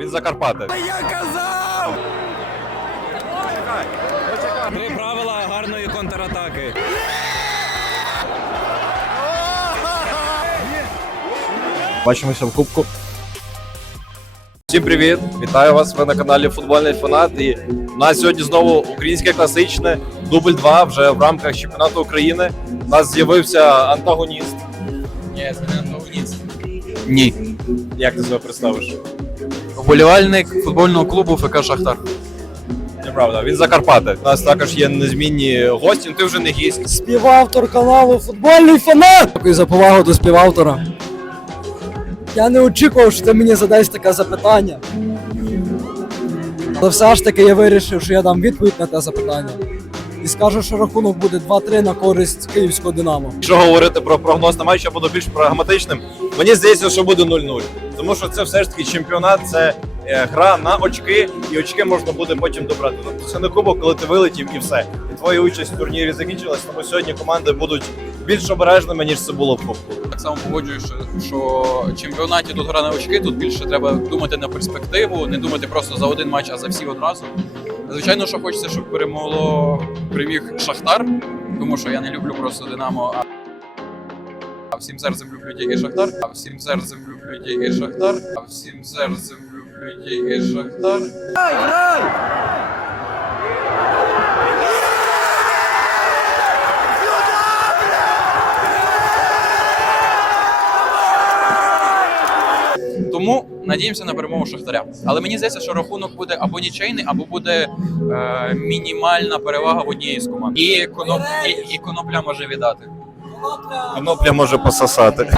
він Закарпати. Три правила гарної контратаки. Бачимося в кубку. Всім привіт! Вітаю вас! Ви на каналі Футбольний Фанат. І у нас сьогодні знову українське класичне дубль 2 вже в рамках чемпіонату України. У нас з'явився антагоніст. Ні, це не антагоніст. Ні. Як ти себе представиш? Вболівальник футбольного клубу ФК Шахтар. Неправда, він Закарпати. У нас також є незмінні гості. Ну, Ти вже не гість. співавтор каналу Футбольний фанат. Дякую за повагу до співавтора. Я не очікував, що ти мені задасть таке запитання. Але все ж таки я вирішив, що я дам відповідь на те запитання. І скажу, що рахунок буде 2-3 на користь київського Динамо. Якщо говорити про прогноз на матч, я буду більш прагматичним. Мені здається, що буде 0-0. Тому що це все ж таки чемпіонат, це е, гра на очки, і очки можна буде потім добрати. Тобто це не кубок, коли ти вилетів і все. І твоя участь в турнірі закінчилась, тому сьогодні команди будуть більш обережними, ніж це було в кубку. Так само погоджуюся, що, що чемпіонаті тут гра на очки, тут більше треба думати на перспективу, не думати просто за один матч, а за всі одразу. Звичайно, що хочеться, щоб перемогло переміг Шахтар, тому що я не люблю просто Динамо, а, всім серцем люблю тільки Шахтар, а всім серцем люблю тільки Шахтар, а всім серцем люблю тільки Шахтар. Тому надіємося на перемогу Шахтаря. Але мені здається, що рахунок буде або нічийний, або буде е, мінімальна перевага в однієї з команд. І, коноп... і, і конопля може віддати. Конопля може пососати.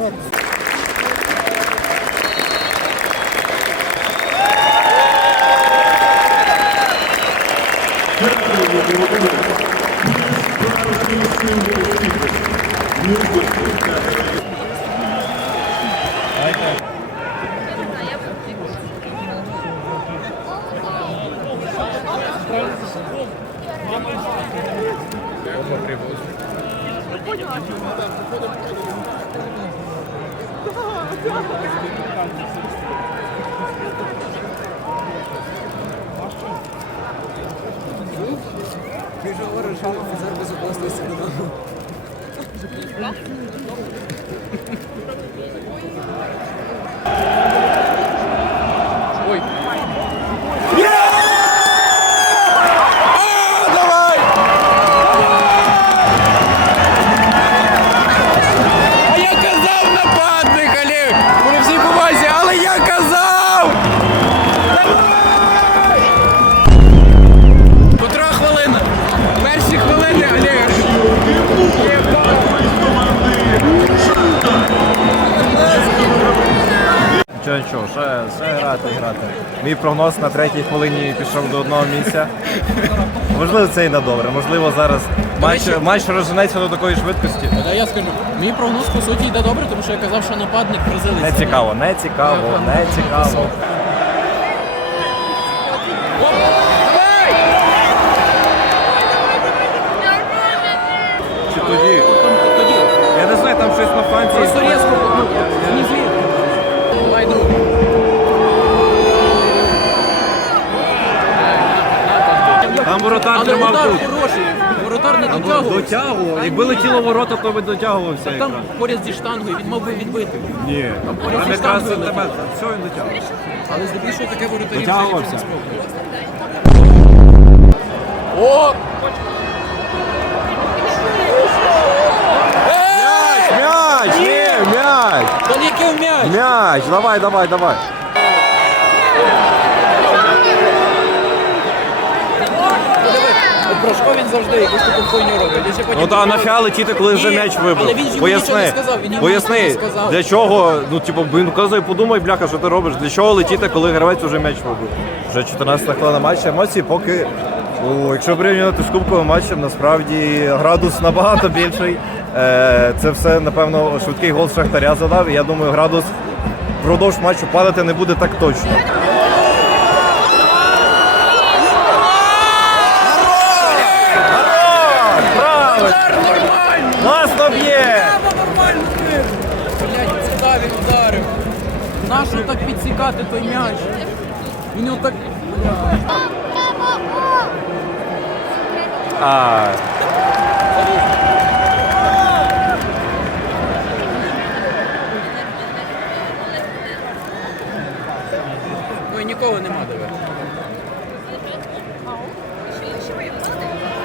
Дякую, Ти ж говориш, що офіцер безопасності Нічого, нічого, ще, ще грати, грати. Мій прогноз на третій хвилині пішов до одного місця. Можливо, це і на добре. Можливо, зараз матч, матч розженеться до такої швидкості. Та я скажу, мій прогноз по суті йде добре, тому що я казав, що нападник бразилець. Не цікаво, не цікаво, не цікаво. Воротар Але тримав удар тут. хороший. Воротар не дотягував. Дотягував. Якби летіло ворота, то би дотягувався. Там поряд зі штангою він мав би відбити. Ні. поряд зі якраз штангою тебе. летів. Він дотягував? Але здебільшого таке воротарів Дотягувався. вже нічого не спробує. О! М'яч! Ні, м'яч! Далекий м'яч! М'яч! Давай, давай, давай. Ну Брошко він завжди якусь таку хуйню робить. Він ще потім Ну та думає, нафіга летіти, коли вже Ні, м'яч але вибив. він ж йому нічого Поясни. не сказав, він йому Поясни, нічого не сказав. для чого, ну типу, він казує, подумай, бляха, що ти робиш, для чого летіти, коли гравець вже м'яч вибив. Вже 14 хвилина матчу, емоції поки, ну, якщо порівнювати з кубковим матчем, насправді градус набагато більший. Е, Це все, напевно, швидкий гол Шахтаря задав, і я думаю, градус впродовж матчу падати не буде так точно. Правильно! Нормально! Класно б'є! Нормально бив! Блядь, сюди він ударив. Нащо так підсікати той м'яч? Він його так... А, Ой, нікого нема диви.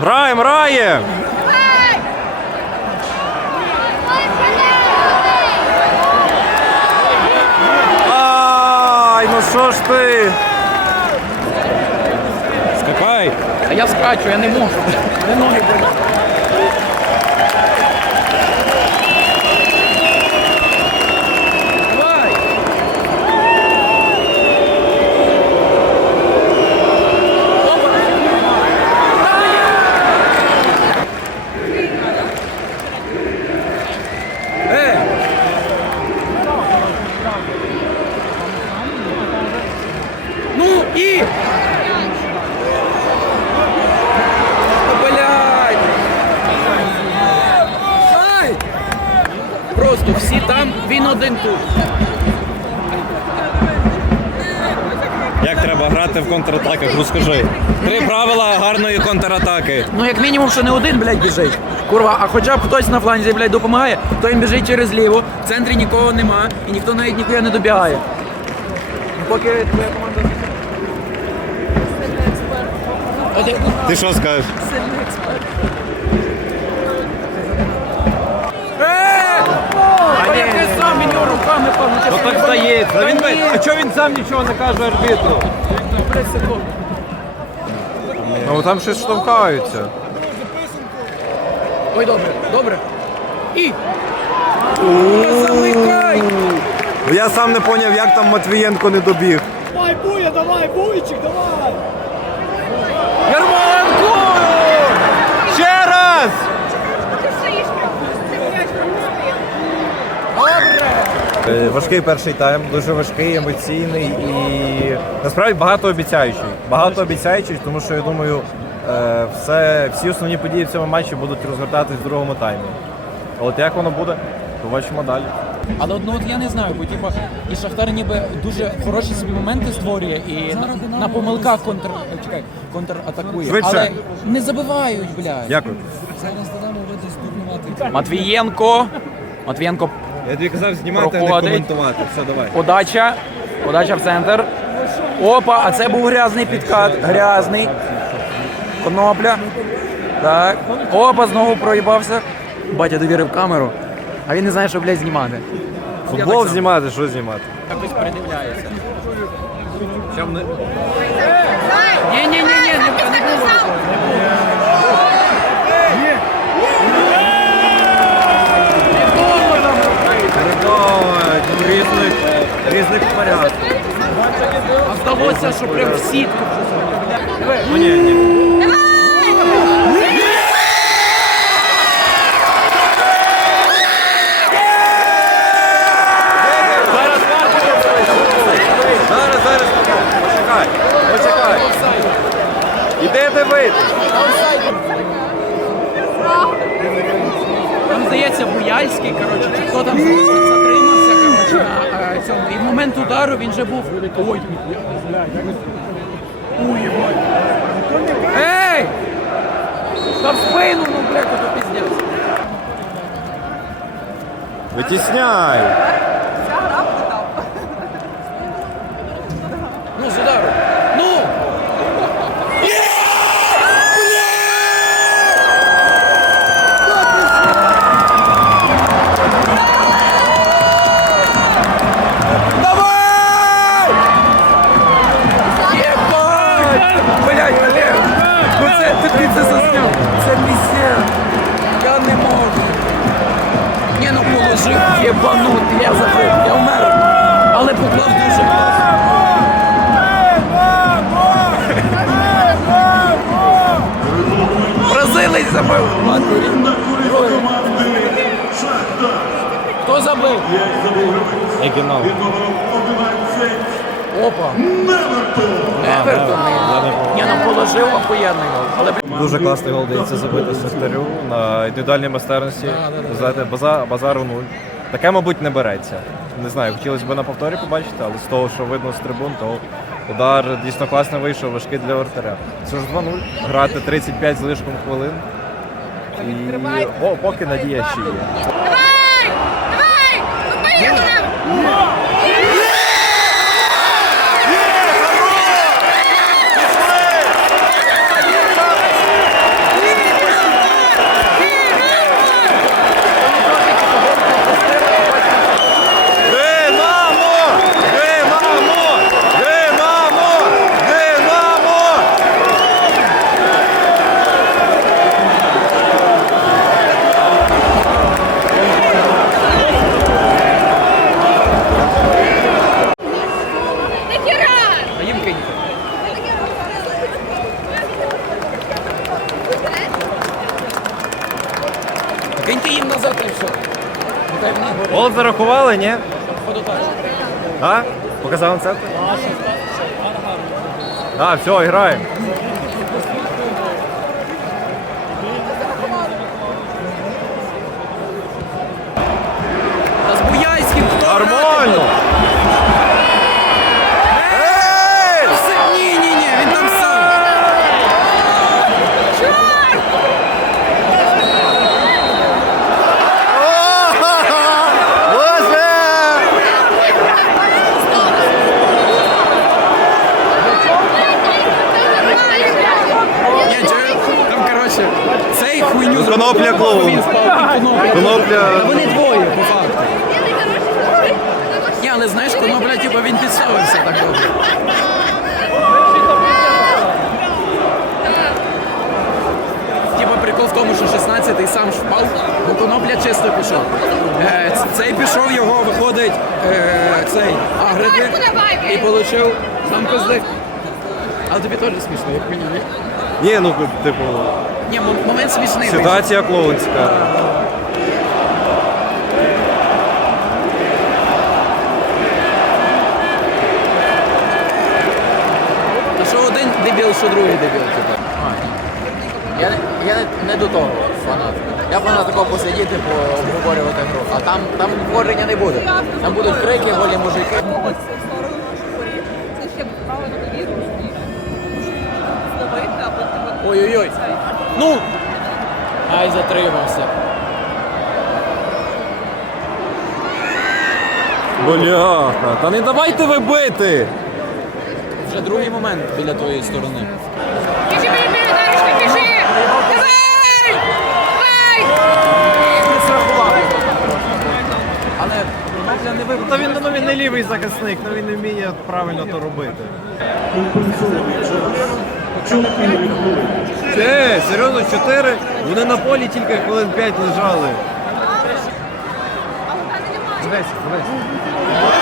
граємо, граємо! Ай, ну що ж ти? Скакай! А я скачу, я не можу. Не ноги болять. Давай! Е! Ну і! Блядь! Ай! Просто всі там, він один тут. Як треба грати в контратаках? Розкажи. Три правила гарної контратаки. Ну як мінімум, що не один, блядь, біжить. Курва, а хоча б хтось на фланзі, блядь, допомагає, то він біжить через ліву, в центрі нікого нема, і ніхто навіть ніхуя не добігає. Ну, Поки твоя команда. Ти що скажеш? Е! Ну Ну так здається. Він, а чого він сам нічого не каже арбітру? Ну там щось штовхаються. Ой, добре, добре. І! Замикай! Я сам не зрозумів, як там Матвієнко не добіг. Давай, Буя, давай, Буйчик, давай! Ярмоленко! Ще раз! Е, Важкий перший тайм, дуже важкий, емоційний і насправді багатообіцяючий. Багатообіцяючий, тому що я думаю, е, все, всі основні події в цьому матчі будуть розгортатись в другому таймі. От як воно буде, побачимо далі. Але одно от я не знаю, бо типу, і Шахтар ніби дуже хороші собі моменти створює і на, на помилках контр, чекай, контратакує. Швидше. Але не забивають, блядь. Дякую. Матвієнко. Матвієнко Я тобі казав знімати, а не Проходить. коментувати. Все, давай. Подача. Подача в центр. Опа, а це був грязний підкат. Грязний. Конопля. Так. Опа, знову проїбався. Батя довірив камеру, а він не знає, що, блядь, знімати. Футбол знімати, що знімати? Якось придивляється. Ні, ні, ні, ні, не, не було. Передавай, ну, різних, різних порядків. А здалося, що прям в сітку. Ну, ні, ні. Зараз Зараз, зараз, почекай, почекай. Іде дивитись. Там здається Буяльський, коротше, чи хто там затримався, коротше, на цьому. І в момент удару він же був. Ой. Ой, єбать. Ей! Та в спину, ну, бляха, то піздець. Витісняй! Ну, з удару. Я забив, я вмер. Але поклав дуже класно. Бразилець забив. Хто забив? Якінал. Опа. Евертон. Я нам положив охуєнний гол. Але Дуже класний гол дається забити Шахтарю на індивідуальній майстерності. Знаєте, база, базару нуль. Таке, мабуть, не береться. Не знаю, хотілося б на повторі побачити, але з того, що видно з трибун, то удар дійсно класно вийшов, важкий для вратаря. Це ж 2-0. Грати 35 з лишком хвилин. І о, поки надія ще є. Давай! Давай! Ну, поехали! Динамо! Динамо! Динамо! Динамо! Нахера! А їм кинь. Киньте їм назад і все. Нехай вони горять. Гол зарахували, ні? А? Показав вам центр? А, все, граємо. Розбуяйський, хто Нормально! Ей! Ні, ні, ні, він там сам. Боже! Ні, чую, там, коротше, цей хуйню зробив. Конопля клоун. Він спав, і конопля. Конопля. Та Вони двоє, по факту. Ні, але знаєш, конопля, типу, він підставився так добре. Типа прикол в тому, що 16-й сам ж впав, бо конопля чисто пішов. Е, ц- цей пішов, його виходить е, цей агрити і получив сам козлик. Але тобі теж смішно, як мені, ні? Ні, ну типу, Ні, м- момент смішний. ситуація клоунська. А що дебіл, що другий дебіл, типу. Я, не- я не, не до того фанат. Я фанат такого посидіти, обговорювати гру. А там, там обговорення не буде. Там будуть крики, голі мужики. Це ще право на довіру. Зловити, або ти Ой-ой-ой. Ну! Ай, затримався. Бляха, та не давайте ви бити! Вже другий момент біля твоєї сторони. Бежи, бежи, бежи, Дарюшка, бежи! Давай! Давай! Не срахував його. Але Конопля не вибив. Та він, ну, він не лівий захисник, ну він не вміє правильно то робити. Це, серйозно, чотири? Вони на полі тільки хвилин п'ять лежали. Дивись, дивись.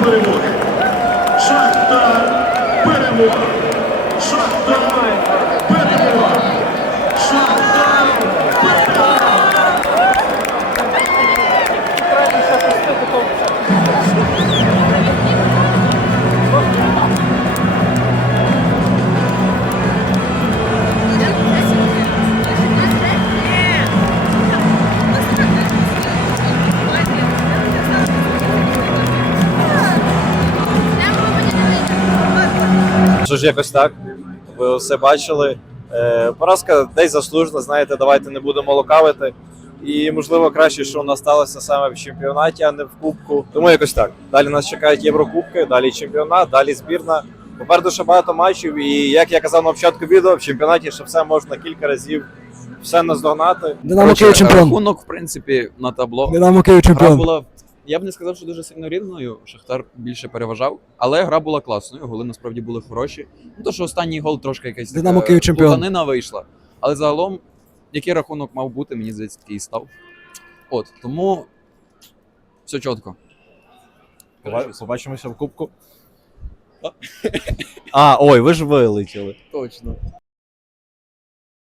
Перемоги. Шахтар перемога. Що ж якось так. Ви все бачили. Е, поразка десь заслужена, знаєте, давайте не будемо лукавити. І можливо краще, що у нас сталося саме в чемпіонаті, а не в кубку. Тому якось так. Далі нас чекають Єврокубки, далі чемпіонат, далі збірна. Попереду ще багато матчів. І як я казав на початку відео, в чемпіонаті ще все можна кілька разів все наздогнати. Динамо Київ чемпіон. Рахунок, в принципі, на табло. Динамо Київ Гра чемпіон. була. Я б не сказав, що дуже сильно рівною. Шахтар більше переважав, але гра була класною. Голи насправді були хороші. Ну то, що останній гол трошки якась Динамо Київ чемпіон. плутанина вийшла. Але загалом, який рахунок мав бути, мені здається, такий і став. От тому все чітко. Побачимося в кубку. А, ой, ви ж вилетіли. Точно.